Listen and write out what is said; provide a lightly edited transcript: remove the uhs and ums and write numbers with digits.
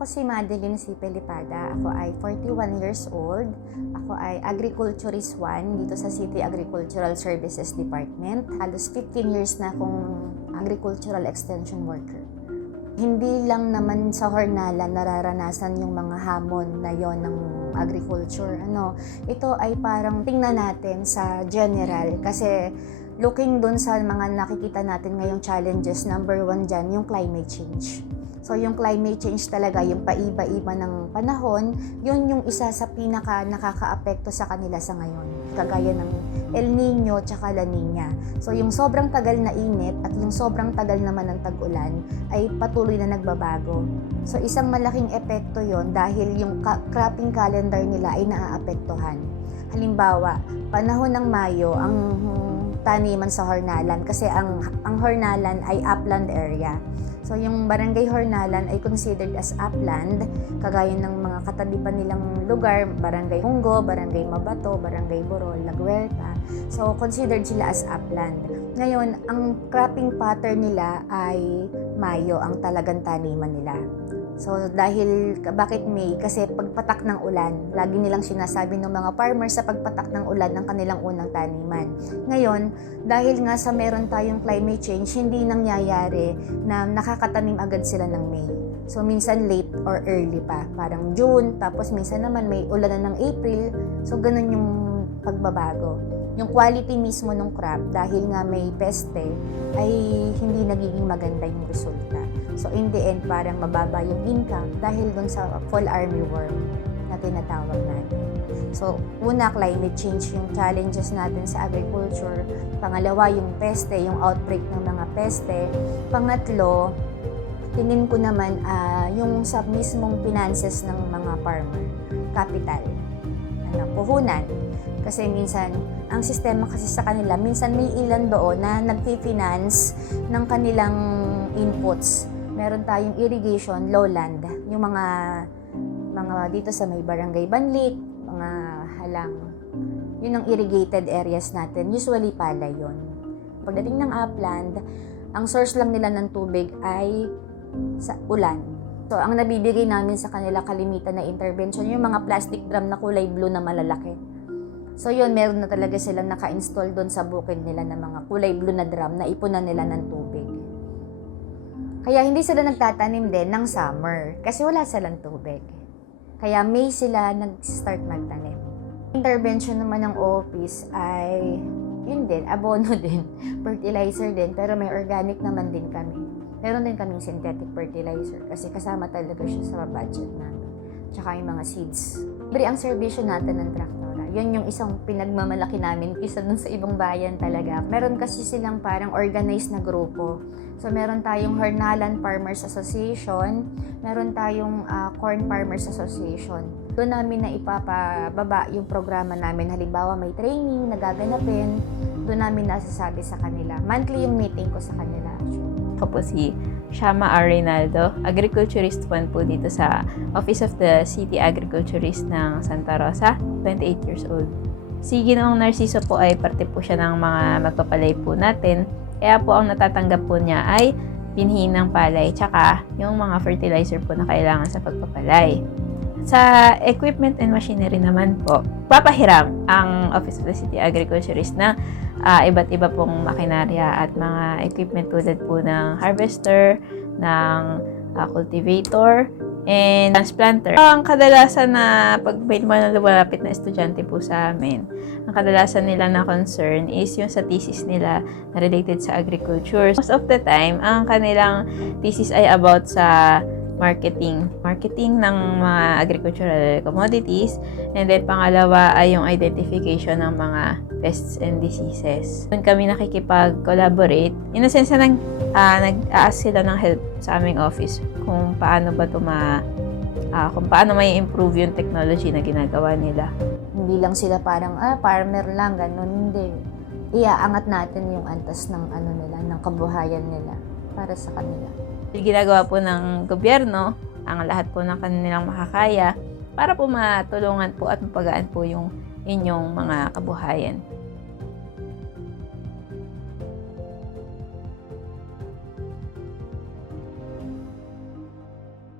Ako si Madeline C. Pelipada. Ako ay 41 years old. Ako ay Agriculturist 1 dito sa City Agricultural Services Department. Halos 15 years na akong agricultural extension worker. Hindi lang naman sa Hornala nararanasan yung mga hamon na yon ng agriculture. Ito ay parang tingnan natin sa general kasi looking dun sa mga nakikita natin ngayong challenges, number 1 dyan, yung climate change. So yung climate change talaga, yung paiba-iba ng panahon, yun yung isa sa pinaka nakakaapekto sa kanila sa ngayon. Kagaya ng El Nino tsaka La Nina. So yung sobrang tagal na init at yung sobrang tagal naman ng tag-ulan ay patuloy na nagbabago. So isang malaking epekto yon dahil yung cropping calendar nila ay naaapektuhan. Halimbawa, panahon ng Mayo, ang taniman sa Hornalan kasi ang Hornalan ay upland area. So yung Barangay Hornalan ay considered as upland, kagaya ng mga katabi pa nilang lugar, Barangay Hunggo, Barangay Mabato, Barangay Borol, Laguerta. So considered sila as upland. Ngayon, ang cropping pattern nila ay Mayo ang talagang taniman nila. So dahil, bakit May? Kasi pagpatak ng ulan, lagi nilang sinasabi ng mga farmers sa pagpatak ng ulan ng kanilang unang taniman. Ngayon, dahil nga sa meron tayong climate change, hindi nangyayari na nakakatanim agad sila ng May. So minsan late or early pa, parang June, tapos minsan naman may ulan na ng April. So ganun yung pagbabago. Yung quality mismo ng crop, dahil nga may peste, ay hindi nagiging maganda yung resulta. So in the end, parang mababa yung income dahil dun sa fall armyworm na tinatawag natin. So una, climate change, yung challenges natin sa agriculture. Pangalawa, yung peste, yung outbreak ng mga peste. Pangatlo, tingin ko naman yung sa mismong finances ng mga farmer, capital, puhunan. Kasi minsan, ang sistema kasi sa kanila, minsan may ilan doon na nagfi-finance ng kanilang inputs. Meron tayong irrigation, lowland, yung mga dito sa may Barangay Banlik, mga halang, yun ang irrigated areas natin, usually palay yun. Pagdating ng upland, ang source lang nila ng tubig ay sa ulan. So, ang nabibigay namin sa kanila kalimitan na intervention, yung mga plastic drum na kulay blue na malalaki. So yun, meron na talaga silang naka-install doon sa bukid nila ng mga kulay blue na drum na ipunan nila ng tubig. Kaya hindi sila nagtatanim din ng summer kasi wala silang tubig. Kaya May sila nag-start magtanim. Intervention naman ng office ay yun din, abono din, fertilizer din, pero may organic naman din kami. Meron din kaming synthetic fertilizer kasi kasama talaga siya sa budget namin. Tsaka yung mga seeds. Libre ang serbisyo natin ng traktora. Yun yung isang pinagmamalaki namin kaysa dun sa ibang bayan talaga. Meron kasi silang parang organized na grupo. So meron tayong Hornalan Farmers Association, meron tayong Corn Farmers Association. Doon namin na ipapababa yung programa namin. Halimbawa may training na gaganapin, doon namin nasasabi sa kanila. Monthly yung meeting ko sa kanila. Ako po si Shama R. Reynaldo, Agriculturist 1 po dito sa Office of the City Agriculturist ng Santa Rosa, 28 years old. Si Ginoong Narciso po ay parte po siya ng mga magpapalay po natin, kaya po ang natatanggap po niya ay binhi ng palay tsaka yung mga fertilizer po na kailangan sa pagpapalay. Sa equipment and machinery naman po, papahiram ang Office of the City Agriculturist na iba't iba pong makinarya at mga equipment tulad po ng harvester, ng cultivator, and transplanter. Ang kadalasan na pag may mga lumalapit na estudyante po sa amin, ang kadalasan nila na concern is yung sa thesis nila na related sa agriculture. Most of the time, ang kanilang thesis ay about sa marketing ng mga agricultural commodities, and then pangalawa ay yung identification ng mga pests and diseases. Doon kami nakikipag-collaborate. In a sense na nag-ask sila ng help sa aming office kung paano ba kung paano may improve yung technology na ginagawa nila. Hindi lang sila parang farmer lang, ganun, hindi. Iaangat natin yung antas ng nila, ng kabuhayan nila para sa kanila. Ginagawa po ng gobyerno ang lahat po ng kanilang makakaya para po matulungan po at mapagaan po yung inyong mga kabuhayan.